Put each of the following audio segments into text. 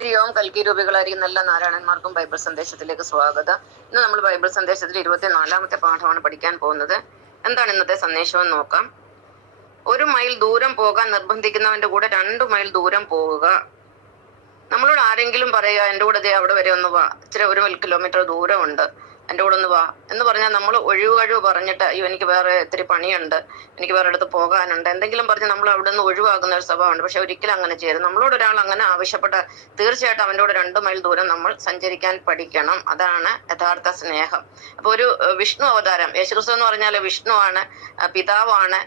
പ്രിയവും കൽക്കി രൂപികളായിരിക്കുന്ന എല്ലാ നാരായണന്മാർക്കും ബൈബിൾ സന്ദേശത്തിലേക്ക് സ്വാഗതം. ഇന്ന് നമ്മൾ ബൈബിൾ സന്ദേശത്തിൽ 24-ാമത്തെ പാഠമാണ് പഠിക്കാൻ പോകുന്നത്. എന്താണ് ഇന്നത്തെ സന്ദേശം എന്ന് നോക്കാം. 1 മൈൽ ദൂരം പോകാൻ നിർബന്ധിക്കുന്നവന്റെ കൂടെ 2 മൈൽ ദൂരം പോവുക. നമ്മളോട് ആരെങ്കിലും പറയുക, എൻ്റെ കൂടെ അവിടെ വരെ ഒന്ന് വാ, ഇച്ചിരി 1 കിലോമീറ്റർ ദൂരമുണ്ട്, എൻ്റെ കൂടെ ഒന്ന് വാ എന്ന് പറഞ്ഞാൽ നമ്മൾ ഒഴിവ് പറഞ്ഞിട്ട് അയ്യോ എനിക്ക് വേറെ ഇത്തിരി പണിയുണ്ട്, എനിക്ക് വേറെ അടുത്ത് പോകാനുണ്ട്, എന്തെങ്കിലും പറഞ്ഞ് നമ്മൾ അവിടെ നിന്ന് ഒഴിവാക്കുന്ന ഒരു സ്വഭാവമുണ്ട്. പക്ഷെ ഒരിക്കലും അങ്ങനെ ചെയ്യരുത്. നമ്മളോട് ഒരാൾ അങ്ങനെ ആവശ്യപ്പെട്ട തീർച്ചയായിട്ടും അവൻ്റെ കൂടെ 2 മൈൽ ദൂരം നമ്മൾ സഞ്ചരിക്കാൻ പഠിക്കണം. അതാണ് യഥാർത്ഥ സ്നേഹം. അപ്പൊ ഒരു വിഷ്ണു അവതാരം, യേശുക്രിസ്തു എന്ന് പറഞ്ഞാൽ വിഷ്ണുവാണ്, പിതാവാണ്,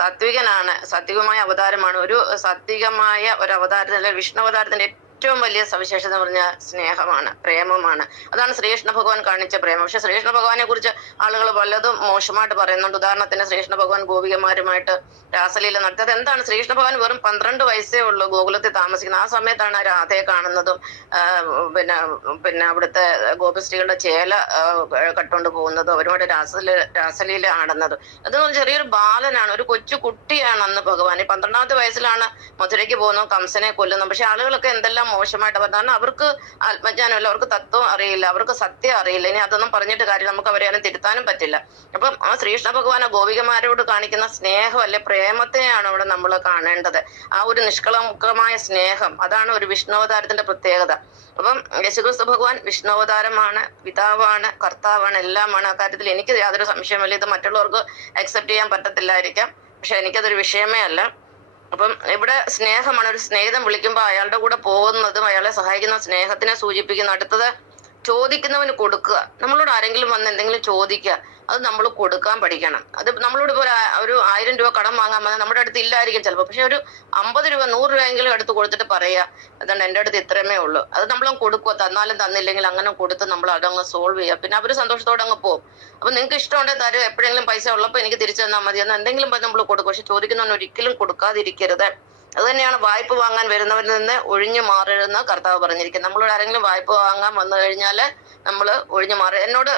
സാത്വികനാണ്, സാത്വികമായ അവതാരമാണ്. ഒരു സാത്വികമായ ഒരു അവതാരത്തിൽ വിഷ്ണു അവതാരത്തിന്റെ ഏറ്റവും വലിയ സവിശേഷത എന്ന് പറഞ്ഞാൽ സ്നേഹമാണ്, പ്രേമമാണ്. അതാണ് ശ്രീകൃഷ്ണ ഭഗവാൻ കാണിച്ച പ്രേമം. പക്ഷെ ശ്രീകൃഷ്ണ ഭഗവാനെ കുറിച്ച് ആളുകൾ പലതും മോശമായിട്ട് പറയുന്നുണ്ട്. ഉദാഹരണത്തിന് ശ്രീകൃഷ്ണ ഭഗവാൻ ഗോപികമാരുമായിട്ട് രാസലീല നടത്തിയത്. എന്താണ്, ശ്രീകൃഷ്ണ ഭഗവാൻ വെറും 12 വയസ്സേ ഉള്ളൂ ഗോകുലത്തിൽ താമസിക്കുന്നത്. ആ സമയത്താണ് രാധയെ കാണുന്നതും പിന്നെ അവിടുത്തെ ഗോപസ്ത്രീകളുടെ ചേല കട്ടുകൊണ്ട് പോകുന്നതും അവരോട് രാസലീല ആടുന്നതും. അതെന്ന് ചെറിയൊരു ബാലനാണ്, ഒരു കൊച്ചു കുട്ടിയാണ് അന്ന് ഭഗവാൻ. 12ാമത്തെ വയസ്സിലാണ് മധുരയ്ക്ക് പോകുന്നു, കംസനെ കൊല്ലുന്നു. പക്ഷെ ആളുകളൊക്കെ എന്തെല്ലാം മോശമായിട്ട് പറഞ്ഞു. കാരണം അവർക്ക് ആത്മജ്ഞാനമില്ല, അവർക്ക് തത്വം അറിയില്ല, അവർക്ക് സത്യം അറിയില്ല. ഇനി അതൊന്നും പറഞ്ഞിട്ട് കാര്യം, നമുക്ക് അവരെ അതിനെ തിരുത്താനും പറ്റില്ല. അപ്പം ആ ശ്രീകൃഷ്ണ ഭഗവാൻ ഗോപികമാരോട് കാണിക്കുന്ന സ്നേഹം അല്ലെ പ്രേമത്തെയാണ് അവിടെ നമ്മൾ കാണേണ്ടത്. ആ ഒരു നിഷ്കളങ്കമായ സ്നേഹം, അതാണ് ഒരു വിഷ്ണുവതാരത്തിന്റെ പ്രത്യേകത. അപ്പം യേശുക്രിസ്തു ഭഗവാൻ വിഷ്ണുവതാരമാണ്, പിതാവാണ്, കർത്താവാണ്, എല്ലാമാണ്. ആ കാര്യത്തിൽ എനിക്ക് യാതൊരു സംശയമില്ല. ഇത് മറ്റുള്ളവർക്ക് അക്സെപ്റ്റ് ചെയ്യാൻ പറ്റത്തില്ലായിരിക്കാം, പക്ഷെ എനിക്കതൊരു വിഷയമേ അല്ല. അപ്പം ഇവിടെ സ്നേഹമാണ്. ഒരു സ്നേഹിതൻ വിളിക്കുമ്പോൾ അയാളുടെ കൂടെ പോകുന്നതും അയാളെ സഹായിക്കുന്ന സ്നേഹത്തിനെ സൂചിപ്പിക്കുന്നു. അടുത്തത് ചോദിക്കുന്നവന് കൊടുക്കുക. നമ്മളോട് ആരെങ്കിലും വന്ന് എന്തെങ്കിലും ചോദിക്കുക, അത് നമ്മൾ കൊടുക്കാൻ പഠിക്കണം. അത് നമ്മളോട് ഇപ്പോൾ ഒരു 1000 രൂപ കടം വാങ്ങാൻ വന്നാൽ നമ്മുടെ അടുത്ത് ഇല്ലായിരിക്കും ചിലപ്പോൾ. പക്ഷെ ഒരു 50 രൂപ 100 രൂപയെങ്കിലും എടുത്ത് കൊടുത്തിട്ട് പറയുക, അതുകൊണ്ട് എൻ്റെ അടുത്ത് ഇത്രമേ ഉള്ളൂ. അത് നമ്മളും കൊടുക്കുക. തന്നാലും തന്നില്ലെങ്കിൽ അങ്ങനെ കൊടുത്ത് നമ്മൾ അതങ്ങ് സോൾവ് ചെയ്യുക. പിന്നെ അവർ സന്തോഷത്തോടെ അങ്ങ് പോകും. അപ്പൊ നിങ്ങൾക്ക് ഇഷ്ടമുണ്ടെങ്കിൽ തരും, എപ്പോഴെങ്കിലും പൈസ ഉള്ളപ്പോൾ എനിക്ക് തിരിച്ചു തന്നാൽ മതി എന്ന് എന്തെങ്കിലും പറഞ്ഞ് നമ്മൾ കൊടുക്കും. പക്ഷെ ചോദിക്കുന്നവന് ഒരിക്കലും കൊടുക്കാതിരിക്കരുത്. അത് തന്നെയാണ് വായ്പ വാങ്ങാൻ വരുന്നവരിൽ നിന്ന് ഒഴിഞ്ഞു മാറരുതെന്ന് കർത്താവ് പറഞ്ഞിരിക്കുന്നത്. നമ്മളോട് ആരെങ്കിലും വായ്പ വാങ്ങാൻ വന്നു കഴിഞ്ഞാൽ നമ്മൾ ഒഴിഞ്ഞു മാറുക. എന്നോട്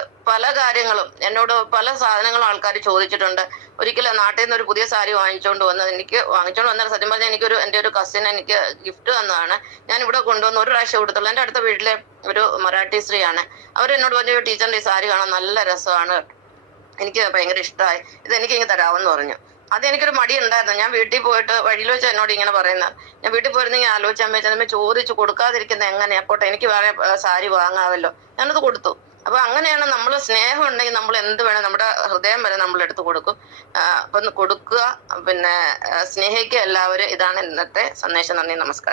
പല സാധനങ്ങളും ആൾക്കാർ ചോദിച്ചിട്ടുണ്ട്. ഒരിക്കലും നാട്ടിൽ നിന്ന് ഒരു പുതിയ സാരി വാങ്ങിച്ചുകൊണ്ട് വന്നാൽ സത്യം പറഞ്ഞാൽ എൻ്റെ ഒരു കസിൻ എനിക്ക് ഗിഫ്റ്റ് തന്നതാണ്. ഞാൻ ഇവിടെ കൊണ്ടുവന്ന് 1 പ്രാവശ്യം കൊടുത്തുള്ളൂ. എൻ്റെ അടുത്ത വീട്ടിലെ ഒരു മറാഠി സ്ത്രീയാണ്. അവരെന്നോട് പറഞ്ഞു, ടീച്ചറിന്റെ ഈ സാരി കാണാൻ നല്ല രസമാണ്, എനിക്ക് ഭയങ്കര ഇഷ്ടമായി, ഇത് എനിക്ക് ഇങ്ങനെ തരാമെന്ന് പറഞ്ഞു. അതെനിക്കൊരു മടി ഉണ്ടായിരുന്നു. ഞാൻ വീട്ടിൽ പോയിട്ട് വഴിയിൽ വെച്ച് എന്നോട് ഇങ്ങനെ പറയുന്നത്, ഞാൻ വീട്ടിൽ പോയിരുന്നെങ്കിൽ ആലോചിച്ചമ്മ ചോദിച്ചു കൊടുക്കാതിരിക്കുന്നത് എങ്ങനെയാ, പോട്ടെ എനിക്ക് വേറെ സാരി വാങ്ങാമല്ലോ, ഞാനത് കൊടുത്തു. അപ്പൊ അങ്ങനെയാണ് നമ്മൾ സ്നേഹം ഉണ്ടെങ്കിൽ നമ്മൾ എന്ത് വേണം, നമ്മുടെ ഹൃദയം വരെ നമ്മൾ എടുത്തു കൊടുക്കും. അപ്പൊ കൊടുക്കുക, പിന്നെ സ്നേഹിക്കുക എല്ലാവരും. ഇതാണ് ഇന്നത്തെ സന്ദേശം. നന്ദി, നമസ്കാരം.